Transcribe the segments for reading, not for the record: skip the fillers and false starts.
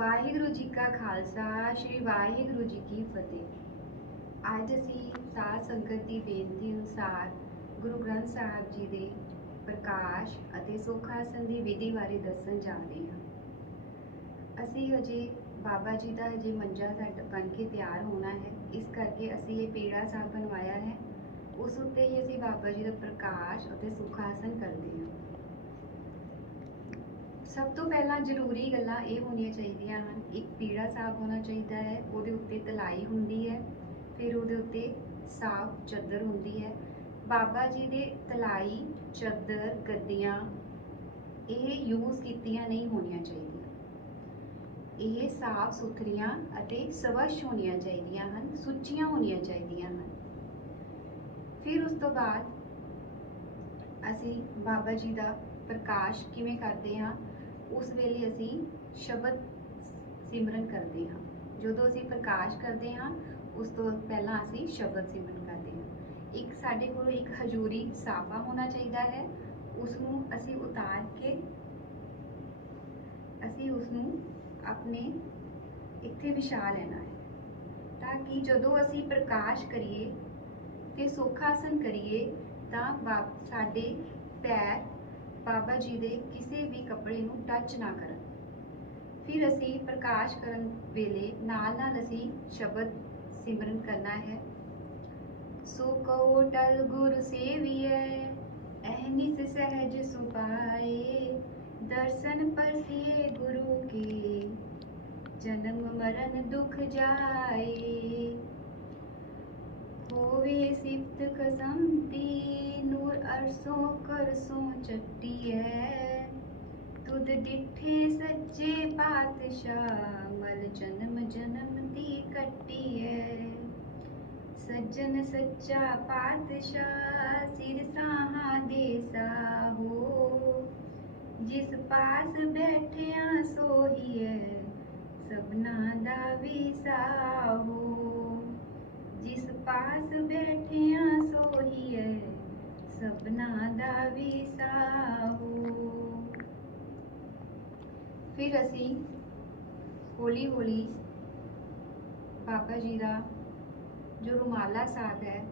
ਵਾਹਿਗੁਰੂ ਜੀ ਕਾ ਖਾਲਸਾ ਸ਼੍ਰੀ ਵਾਹਿਗੁਰੂ ਜੀ ਕੀ ਫਤਿਹ। ਅੱਜ ਅਸੀਂ ਸਾਧ ਸੰਗਤ ਦੀ ਬੇਨਤੀ ਅਨੁਸਾਰ ਗੁਰੂ ਗ੍ਰੰਥ ਸਾਹਿਬ ਜੀ ਦੇ ਪ੍ਰਕਾਸ਼ ਅਤੇ ਸੁੱਖ ਆਸਣ ਦੀ ਵਿਧੀ ਬਾਰੇ ਦੱਸਣ ਜਾ ਰਹੇ ਹਾਂ। ਅਸੀਂ ਅਜੇ ਬਾਬਾ ਜੀ ਦਾ ਅਜੇ ਮੰਜਾ ਸੈੱਟ ਬਣ ਕੇ ਤਿਆਰ ਹੋਣਾ ਹੈ, ਇਸ ਕਰਕੇ ਅਸੀਂ ਇਹ ਪੀੜਾ ਸਾਹਿਬ ਬਣਵਾਇਆ ਹੈ। ਉਸ ਉੱਤੇ ਹੀ ਅਸੀਂ ਬਾਬਾ ਜੀ ਦਾ ਪ੍ਰਕਾਸ਼ ਅਤੇ ਸੁੱਖ ਆਸਣ ਕਰਦੇ ਹਾਂ। ਸਭ ਤੋਂ ਪਹਿਲਾਂ ਜ਼ਰੂਰੀ ਗੱਲਾਂ ਇਹ ਹੋਣੀਆਂ ਚਾਹੀਦੀਆਂ ਹਨ। ਇੱਕ ਪੀੜਾ ਸਾਹਿਬ ਹੋਣਾ ਚਾਹੀਦਾ ਹੈ, ਉਹਦੇ ਉੱਤੇ ਤਲਾਈ ਹੁੰਦੀ ਹੈ, ਫਿਰ ਉਹਦੇ ਉੱਤੇ ਸਾਫ ਚੱਦਰ ਹੁੰਦੀ ਹੈ। ਬਾਬਾ ਜੀ ਦੇ ਤਲਾਈ, ਚੱਦਰ, ਗੱਦੀਆਂ ਇਹ ਯੂਜ਼ ਕੀਤੀਆਂ ਨਹੀਂ ਹੋਣੀਆਂ ਚਾਹੀਦੀਆਂ। ਇਹ ਸਾਫ ਸੁਥਰੀਆਂ ਅਤੇ ਸਵੱਛ ਹੋਣੀਆਂ ਚਾਹੀਦੀਆਂ ਹਨ, ਸੁੱਚੀਆਂ ਹੋਣੀਆਂ ਚਾਹੀਦੀਆਂ ਹਨ। ਫਿਰ ਉਸ ਤੋਂ ਬਾਅਦ ਅਸੀਂ ਬਾਬਾ ਜੀ ਦਾ ਪ੍ਰਕਾਸ਼ ਕਿਵੇਂ ਕਰਦੇ ਹਾਂ, ਉਸ ਵੇਲੇ ਅਸੀਂ ਸ਼ਬਦ ਸਿਮਰਨ ਕਰਦੇ ਹਾਂ। ਜਦੋਂ ਅਸੀਂ ਪ੍ਰਕਾਸ਼ ਕਰਦੇ ਹਾਂ ਉਸ ਤੋਂ ਪਹਿਲਾਂ ਅਸੀਂ ਸ਼ਬਦ ਸਿਮਰਨ ਕਰਦੇ ਹਾਂ। ਇੱਕ ਸਾਡੇ ਕੋਲ ਇੱਕ ਹਜ਼ੂਰੀ ਸਾਫਾ ਹੋਣਾ ਚਾਹੀਦਾ ਹੈ, ਉਸ ਨੂੰ ਅਸੀਂ ਉਤਾਰ ਕੇ ਅਸੀਂ ਉਸ ਨੂੰ ਆਪਣੇ ਇੱਥੇ ਵਿਛਾ ਲੈਣਾ ਹੈ, ਤਾਂ ਕਿ ਜਦੋਂ ਅਸੀਂ ਪ੍ਰਕਾਸ਼ ਕਰੀਏ ਤੇ ਸੁੱਖ ਆਸਣ ਕਰੀਏ ਤਾਂ ਸਾਡੇ ਪੈਰ ਬਾਬਾ ਜੀ ਦੇ ਕਿਸੇ ਵੀ ਕੱਪੜੇ ਨੂੰ ਟੱਚ ਨਾ ਕਰਨ। ਫਿਰ ਅਸੀਂ ਪ੍ਰਕਾਸ਼ ਕਰਨ ਵੇਲੇ ਨਾਲ ਅਸੀਂ ਸ਼ਬਦ ਸਿਮਰਨ ਕਰਨਾ ਹੈ। ਸੋ ਕਉ ਟਲ ਗੁਰ ਸੇਵੀਐ ਅਹਨਿਸ ਸਹਿਜ ਸੁਪਾਏ, ਦਰਸ਼ਨ ਪਰਸੀਏ ਗੁਰੂ ਕੇ ਜਨਮ ਮਰਨ ਦੁਖ ਜਾਏ। ਹੋਵੇ ਸਿਫਤ ਕਸਮਤੀ ਨੂਰ ਅਰਸੋਂ ਕਰਸੋਂ ਚੱਟੀਐ, ਤੁਧ ਡਿਠੇ ਸੱਚੇ ਪਾਤਸ਼ਾਹ ਮਲ ਜਨਮ ਜਨਮ ਦੀ ਕੱਟੀਐ। ਸੱਜਣ ਸੱਚਾ ਪਾਤਸ਼ਾਹ ਸਿਰ ਸਾਹਾਂ ਦੇ ਸਾਹੋ, ਜਿਸ ਪਾਸ ਬੈਠਿਆ ਸੋਹੀਐ ਸਭਨਾ ਦਾ ਵੀ ਸਾਹੋ। ਜਿਸ ਪਾਸ ਬੈਠਿਆ ਸੋਹੀਐ ਸਭਨਾ ਦਾ ਵੀ ਸਾਹੋ। ਫਿਰ ਅਸੀਂ ਹੌਲੀ ਹੌਲੀ ਬਾਬਾ ਜੀ ਦਾ ਜੋ ਰੁਮਾਲਾ ਸਾਹਿਬ ਹੈ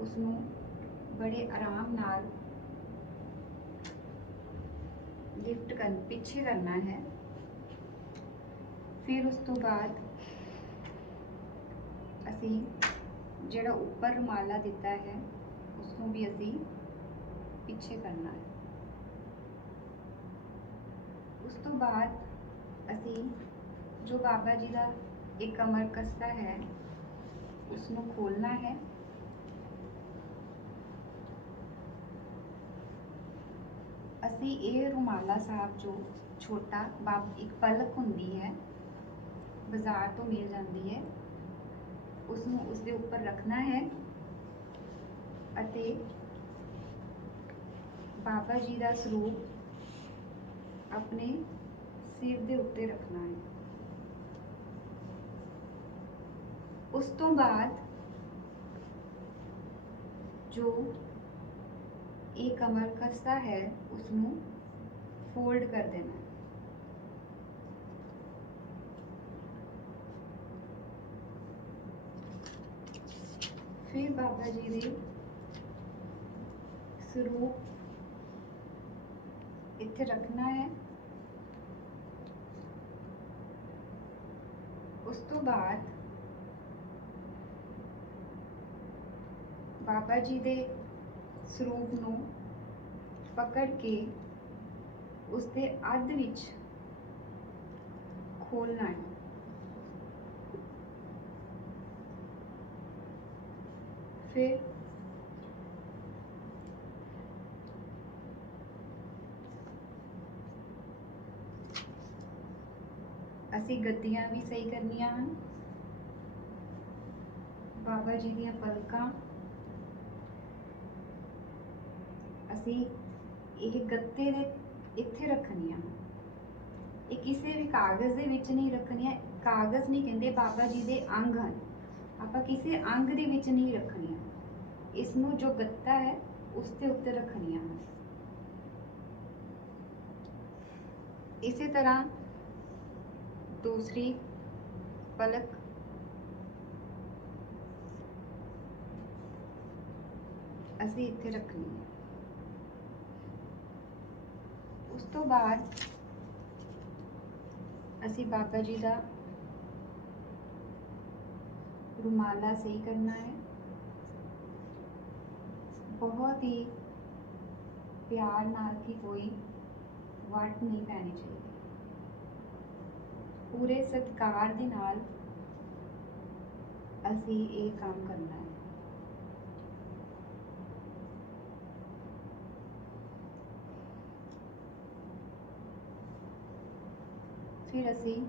ਉਸ ਨੂੰ ਬੜੇ ਆਰਾਮ ਨਾਲ ਲਿਫਟ ਪਿੱਛੇ ਕਰਨਾ ਹੈ। ਫਿਰ ਉਸ ਤੋਂ ਬਾਅਦ ਅਸੀਂ ਜਿਹੜਾ ਉੱਪਰ ਰੁਮਾਲਾ ਦਿੱਤਾ ਹੈ ਉਸ ਨੂੰ ਵੀ ਅਸੀਂ ਪਿੱਛੇ ਕਰਨਾ ਹੈ। ਉਸ ਤੋਂ ਬਾਅਦ ਅਸੀਂ ਜੋ ਬਾਬਾ ਜੀ ਦਾ ਇੱਕ ਕਮਰ ਕੱਸਾ ਹੈ ਉਸ ਨੂੰ ਖੋਲਣਾ ਹੈ। ਅਸੀਂ ਇਹ ਰੁਮਾਲਾ ਸਾਹਿਬ ਜੋ ਛੋਟਾ ਇੱਕ ਪਲਕ ਹੁੰਦੀ ਹੈ, ਬਾਜ਼ਾਰ ਤੋਂ ਮਿਲ ਜਾਂਦੀ ਹੈ, ਉਸ ਨੂੰ ਉਸ ਦੇ ਉੱਪਰ ਰੱਖਣਾ ਹੈ ਅਤੇ ਬਾਬਾ ਜੀ ਦਾ ਸਰੂਪ ਆਪਣੇ ਸਿਰ ਦੇ ਉੱਤੇ ਰੱਖਣਾ ਹੈ। ਉਸ ਤੋਂ ਬਾਅਦ ਜੋ ਇਹ ਕਮਰ ਕੱਸਾ ਹੈ ਉਸ ਨੂੰ ਫੋਲਡ ਕਰ ਦੇਣਾ ਹੈ। ਫਿਰ ਬਾਬਾ ਜੀ ਦੇ ਸਰੂਪ ਇੱਥੇ ਰੱਖਣਾ ਹੈ। ਉਸ ਤੋਂ ਬਾਅਦ ਬਾਬਾ ਜੀ ਦੇ ਸਰੂਪ ਨੂੰ ਪਕੜ ਕੇ ਉਸ ਦੇ ਅੱਧ ਵਿੱਚ ਖੋਲਣਾ ਹੈ। ਫਿਰ ਅਸੀਂ ਗੱਦੀਆਂ ਵੀ ਸਹੀ ਕਰਨੀਆਂ ਹਨ। ਬਾਬਾ ਜੀ ਦੀਆਂ ਪਲਕਾਂ ਅਸੀਂ ਇਹ ਗੱਤੇ ਦੇ ਇੱਥੇ ਰੱਖਣੀਆਂ ਹਨ। ਇਹ ਕਿਸੇ ਵੀ ਕਾਗਜ਼ ਦੇ ਵਿੱਚ ਨਹੀਂ ਰੱਖਣੀਆਂ। ਕਾਗਜ਼ ਨਹੀਂ ਕਹਿੰਦੇ, ਬਾਬਾ ਜੀ ਦੇ ਅੰਗ ਹਨ, ਆਪਾਂ ਕਿਸੇ ਅੰਗ ਦੇ ਵਿੱਚ ਨਹੀਂ ਰੱਖਣੀਆਂ। ਇਸ ਨੂੰ ਜੋ ਗੱਤਾ ਹੈ ਉਸ ਦੇ ਉੱਤੇ ਰੱਖਣੀਆਂ ਹਨ। ਇਸੇ ਤਰ੍ਹਾਂ दूसरी पलक ਅਸੀਂ ਇੱਥੇ ਰੱਖਣੀ ਹੈ। ਉਸ ਤੋਂ ਬਾਅਦ ਅਸੀਂ ਬਾਬਾ ਜੀ ਦਾ रुमाला सही करना है। बहुत ही प्यार नाल की कोई वट नहीं पैनी चाहिए, पूरे सत्कार दे नाल असी ये काम करना है। फिर असी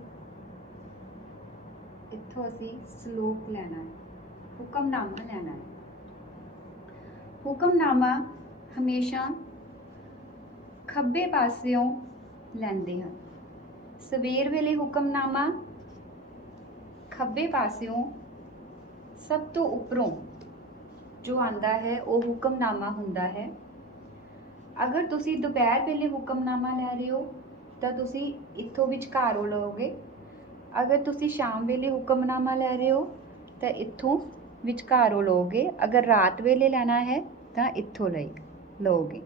इत्थों असी सलोक लेना है, हुक्मनामा लेना है। हुक्मनामा हमेशा खब्बे पासियों लैंदे हैं। सवेर वेले हुक्मनामा खब्बे पासियों सब तो उपरों जो आंदा है वो हुक्मनामा हुंदा है। अगर तुसी दोपहर वेले हुक्मनामा लै रहे हो तो तुसी इत्थों विचकारों लोगे। अगर तुसी शाम वेले हुक्मनामा लै रहे हो तो इत्थों विचकारों लोगे। अगर रात वेले लेना है तो इत्थों लोगे।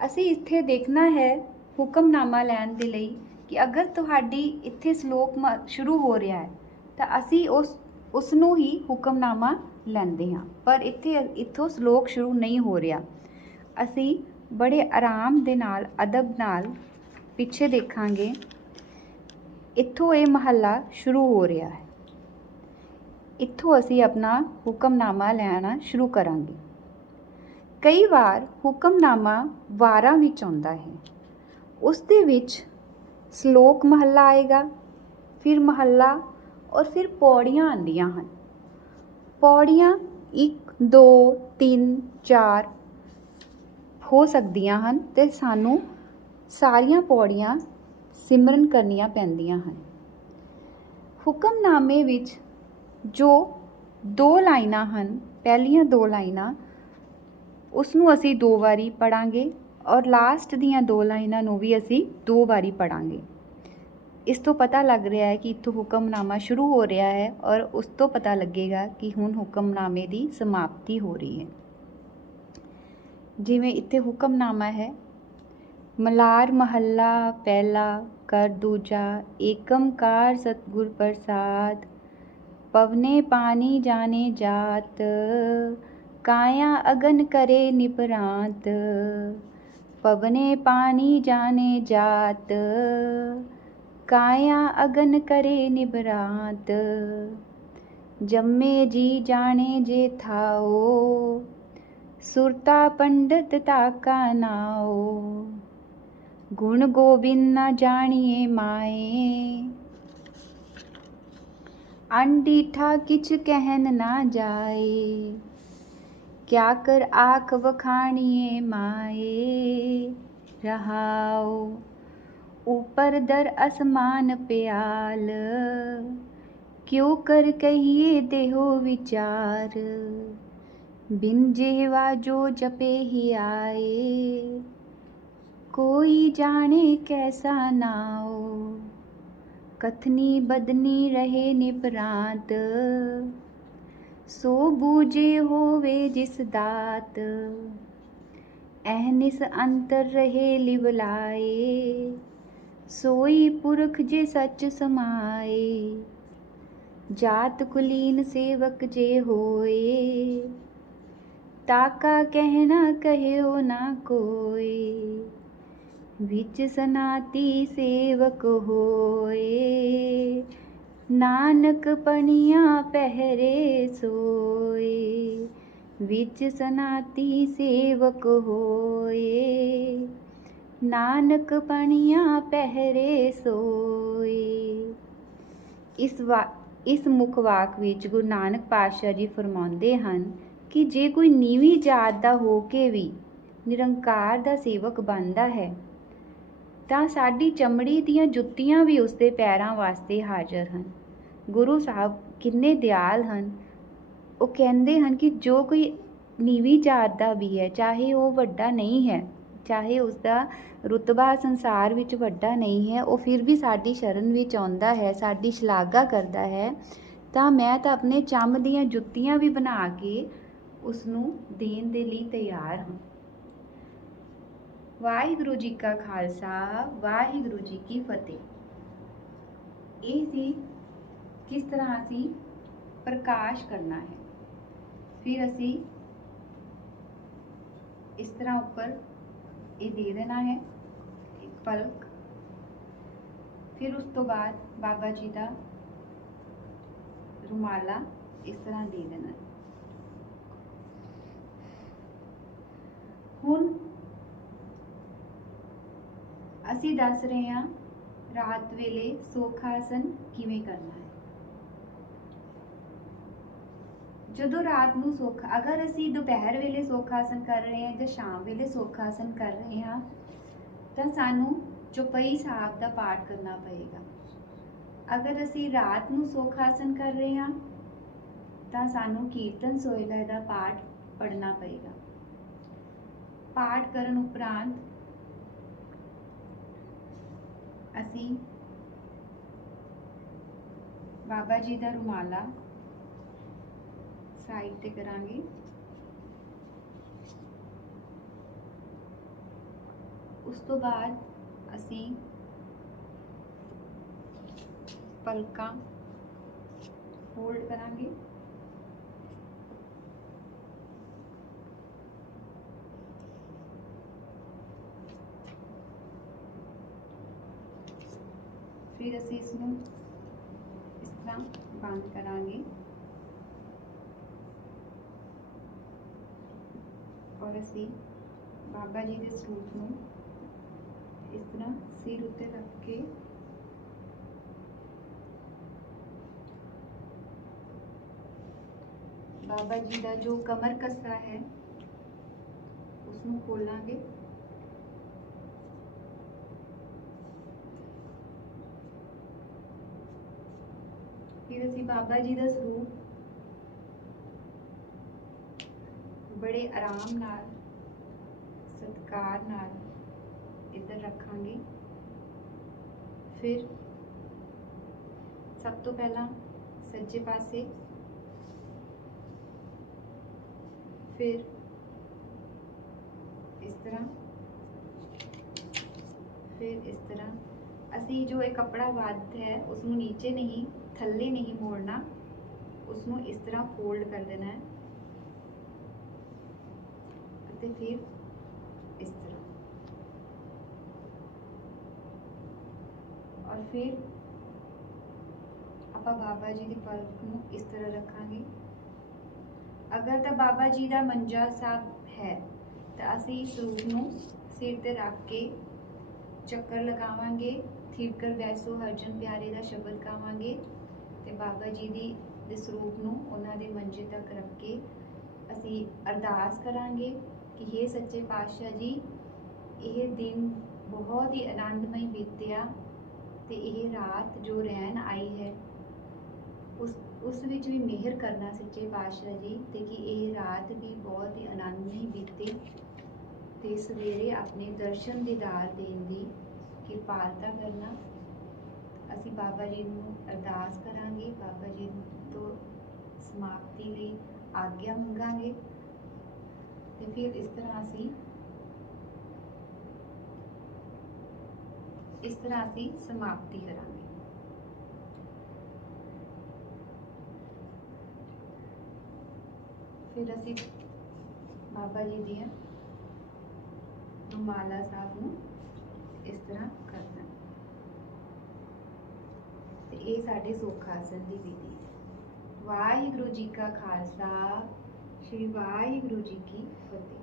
असी इत्थे देखना है हुक्मनामा लैन दे लई कि अगर तुहाडी इत्थे सलोक शुरू हो रहा है तो असी उसनूं ही हुक्मनामा लैंदे हाँ, पर इत्थों सलोक शुरू नहीं हो रहा। असी बड़े आराम दे नाल अदब नाल पिछे देखांगे। इत्थों ये महला शुरू हो रहा है, इत्थों असी अपना हुक्मनामा लेना शुरू करांगे। कई बार हुक्मनामा वारां विच आउंदा है, उस दे विच सलोक महला आएगा, फिर महला और फिर पौड़ियाँ आंदियां हन। पौड़ियाँ 1 2 3 4 हो सकदियां हन ते सानू सारियां पौड़ियाँ सिमरन करनियां पैंदियां हन। हुक्मनामे विच जो 2 लाइनां हन, पहलियां 2 लाइनां उसनूं असी 2 वारी पढ़ांगे और लास्ट दियां 2 लाइनां नूं भी असी 2 वारी पढ़ांगे। इस तो पता लग रहा है कि इत्थों हुक्मनामा शुरू हो रहा है और उस तो पता लगेगा कि हुण हुक्मनामे दी समाप्ति हो रही है। जिवें इत्थे हुक्मनामा है, मलार महला पहला कर दूजा, एकमकार सतगुर प्रसाद, पवने पानी जाने जात, काया अगन करे निपरांत, पवने पानी जाने जात, काया अगन करे निपरांत, जम्मे जी जाने जे थाओ, सुरता पंडित ताका नाओ, गुण गोबिंद न जानिए माए, अनडीठा किछ कहन ना जाए, क्या कर आख बखानिए माए, रहाओ ऊपर दर असमान प्याल, क्यों कर कहिए देहो विचार, बिन जेवा जो जपे ही आए, कोई जाने कैसा नाओ, कथनी बदनी रहे निपरांत, सो बूझे होवे जिस दात, अहनिस अंतर रहे लिवलाए, सोई पुरख जे सच समाए, जात कुलीन सेवक जे होए, ताका कहना कहो ना कोई, विच सनाती सेवक होए, नानक पनिया पहरे सोए, विच सनाती सेवक होए, नानक पनिया पहरे सोए। इस मुख वाक विच गुरु नानक पातशाह जी फरमाउंदे हन कि जे कोई नीवीं जात दा हो के भी निरंकार दा सेवक बनदा है ਤਾਂ ਸਾਡੀ ਚਮੜੀ ਦੀਆਂ ਜੁੱਤੀਆਂ ਵੀ ਉਸਦੇ ਪੈਰਾਂ ਵਾਸਤੇ ਹਾਜ਼ਰ ਹਨ। ਗੁਰੂ ਸਾਹਿਬ ਕਿੰਨੇ ਦਿਆਲ ਹਨ। ਉਹ ਕਹਿੰਦੇ ਹਨ ਕਿ ਜੋ ਕੋਈ ਨੀਵੀਂ ਜਾਤ ਦਾ ਵੀ ਹੈ, ਚਾਹੇ ਉਹ ਵੱਡਾ ਨਹੀਂ ਹੈ, ਚਾਹੇ ਉਸਦਾ ਰੁਤਬਾ ਸੰਸਾਰ ਵਿੱਚ ਵੱਡਾ ਨਹੀਂ ਹੈ, ਉਹ ਫਿਰ ਵੀ ਸਾਡੀ ਸ਼ਰਨ ਵਿੱਚ ਆਉਂਦਾ ਹੈ, ਸਾਡੀ ਸ਼ਲਾਘਾ ਕਰਦਾ ਹੈ, ਤਾਂ ਮੈਂ ਤਾਂ ਆਪਣੇ ਚੰਮ ਦੀਆਂ ਜੁੱਤੀਆਂ ਵੀ ਬਣਾ ਕੇ ਉਸ ਨੂੰ ਦੇਣ ਦੇ ਲਈ ਤਿਆਰ ਹਾਂ। ਵਾਹਿਗੁਰੂ ਜੀ ਕਾ ਖਾਲਸਾ, ਵਾਹਿਗੁਰੂ ਜੀ ਕੀ ਫਤਿਹ। ਇਹ ਸੀ ਕਿਸ ਤਰ੍ਹਾਂ ਅਸੀਂ ਪ੍ਰਕਾਸ਼ ਕਰਨਾ ਹੈ। ਫਿਰ ਅਸੀਂ ਇਸ ਤਰ੍ਹਾਂ ਉੱਪਰ ਇਹ ਦੇ ਦੇਣਾ ਹੈ ਇੱਕ ਪਲਕ। ਫਿਰ ਉਸ ਤੋਂ ਬਾਅਦ ਬਾਬਾ ਜੀ ਦਾ ਰੁਮਾਲਾ ਇਸ ਤਰ੍ਹਾਂ ਦੇ ਦੇਣਾ ਹੈ। ਹੁਣ ਅਸੀਂ ਦੱਸ ਰਹੇ ਹਾਂ ਰਾਤ ਵੇਲੇ ਸੌਖਾ ਆਸਨ ਕਿਵੇਂ ਕਰਨਾ ਹੈ। ਜਦੋਂ ਰਾਤ ਨੂੰ ਅਗਰ ਅਸੀਂ ਦੁਪਹਿਰ ਵੇਲੇ ਸੌਖਾ ਆਸਨ ਕਰ ਰਹੇ ਹਾਂ ਜਾਂ ਸ਼ਾਮ ਵੇਲੇ ਸੌਖਾ ਆਸਨ ਕਰ ਰਹੇ ਹਾਂ ਤਾਂ ਸਾਨੂੰ ਚੌਪਈ ਸਾਹਿਬ ਦਾ ਪਾਠ ਕਰਨਾ ਪਏਗਾ। ਅਗਰ ਅਸੀਂ ਰਾਤ ਨੂੰ ਸੌਖਾ ਆਸਨ ਕਰ ਰਹੇ ਹਾਂ ਤਾਂ ਸਾਨੂੰ ਕੀਰਤਨ ਸੋਹਿਲਾ ਦਾ ਪਾਠ ਪੜ੍ਹਨਾ ਪਏਗਾ। ਪਾਠ ਕਰਨ ਉਪਰੰਤ ਅਸੀਂ ਬਾਬਾ ਜੀ ਦਾ ਰੁਮਾਲਾ ਸਾਈਡ ਤੇ ਕਰਾਂਗੇ। ਉਸ ਤੋਂ ਬਾਅਦ ਅਸੀਂ ਪਲਕਾਂ ਫੋਲਡ ਕਰਾਂਗੇ। ਫਿਰ ਅਸੀਂ ਇਸ ਨੂੰ ਇਸ ਤਰ੍ਹਾਂ ਬੰਦ ਕਰਾਂਗੇ ਔਰ ਅਸੀਂ ਬਾਬਾ ਜੀ ਦੇ ਸਰੂਪ ਨੂੰ ਇਸ ਤਰ੍ਹਾਂ ਸਿਰ ਉੱਤੇ ਰੱਖ ਕੇ ਬਾਬਾ ਜੀ ਦਾ ਜੋ ਕਮਰ ਕੱਸਾ ਹੈ ਉਸ ਨੂੰ ਖੋਲਾਂਗੇ। ਫਿਰ ਅਸੀਂ ਬਾਬਾ ਜੀ ਦਾ ਸਰੂਪ ਬੜੇ ਆਰਾਮ ਨਾਲ ਸਤਿਕਾਰ ਨਾਲ ਇੱਧਰ ਰੱਖਾਂਗੇ। ਫਿਰ ਸਭ ਤੋਂ ਪਹਿਲਾਂ ਸੱਜੇ ਪਾਸੇ, ਫਿਰ ਇਸ ਤਰ੍ਹਾਂ, ਫਿਰ ਇਸ ਤਰ੍ਹਾਂ। ਅਸੀਂ ਜੋ ਇਹ ਕੱਪੜਾ ਵੱਧ ਹੈ ਉਸ ਨੂੰ ਨੀਚੇ ਨਹੀਂ, ਥੱਲੇ ਨਹੀਂ ਮੋੜਨਾ, ਉਸ ਨੂੰ ਇਸ ਤਰ੍ਹਾਂ ਫੋਲਡ ਕਰ ਦੇਣਾ ਹੈ ਅਤੇ ਫਿਰ ਇਸ ਤਰ੍ਹਾਂ। ਔਰ ਫਿਰ ਆਪਾਂ ਬਾਬਾ ਜੀ ਦੀ ਪਲਕ ਨੂੰ ਇਸ ਤਰ੍ਹਾਂ ਰੱਖਾਂਗੇ। ਅਗਰ ਤਾਂ ਬਾਬਾ ਜੀ ਦਾ ਮੰਜਾ ਸਾਹਿਬ ਹੈ ਤਾਂ ਅਸੀਂ ਇਸ ਰੂਪ ਨੂੰ ਸਿਰ ਤੇ ਰੱਖ ਕੇ ਚੱਕਰ ਲਗਾਵਾਂਗੇ, ਥਿਰਕਰ ਬੈਸੋ ਹਰਜਨ ਪਿਆਰੇ ਦਾ ਸ਼ਬਦ ਗਾਵਾਂਗੇ ਤੇ ਬਾਬਾ ਜੀ ਦੇ ਸਰੂਪ ਨੂੰ ਉਹਨਾਂ ਦੇ ਮੰਜੇ ਤੱਕ ਰੱਖ ਕੇ ਅਸੀਂ ਅਰਦਾਸ ਕਰਾਂਗੇ ਕਿ हे ਸੱਚੇ ਪਾਤਸ਼ਾਹ ਜੀ, ਇਹ ਦਿਨ ਬਹੁਤ ਹੀ ਆਨੰਦਮਈ ਬੀਤਿਆ ਤੇ ਇਹ ਰਾਤ ਜੋ ਰਹਿਣ ਆਈ ਹੈ ਉਸ ਵਿੱਚ ਵੀ ਮਿਹਰ ਕਰਨਾ ਸੱਚੇ ਪਾਤਸ਼ਾਹ ਜੀ, ਤੇ ਕਿ ਇਹ ਰਾਤ ਵੀ ਬਹੁਤ ਹੀ ਆਨੰਦਮਈ ਬੀਤੇ ਤੇ ਸਵੇਰੇ ਆਪਣੇ ਦਰਸ਼ਨ ਦੀਦਾਰ ਦੇਣ ਦੀ ਕਿਰਪਾਲਤਾ ਕਰਨਾ। ਅਸੀਂ ਬਾਬਾ ਜੀ ਨੂੰ ਅਰਦਾਸ ਕਰਾਂਗੇ, ਬਾਬਾ ਜੀ ਤੋਂ ਸਮਾਪਤੀ ਲਈ ਆਗਿਆ ਮੰਗਾਂਗੇ ਤੇ ਫਿਰ ਇਸ ਤਰ੍ਹਾਂ ਅਸੀਂ ਸਮਾਪਤੀ ਕਰਾਂਗੇ। ਫਿਰ ਅਸੀਂ ਬਾਬਾ ਜੀ ਦੀਆਂ ਰੁਮਾਲਾ ਸਾਹਿਬ ਨੂੰ ਇਸ ਤਰ੍ਹਾਂ ਕਰਨਾ ਤੇ ਇਹ ਸਾਡੇ ਸੌਖਾ ਆਸਨ ਦੀ ਵਿਧੀ ਹੈ। ਵਾਹਿਗੁਰੂ ਜੀ ਕਾ ਖਾਲਸਾ, ਸ਼੍ਰੀ ਵਾਹਿਗੁਰੂ ਜੀ ਕੀ ਫਤਿਹ।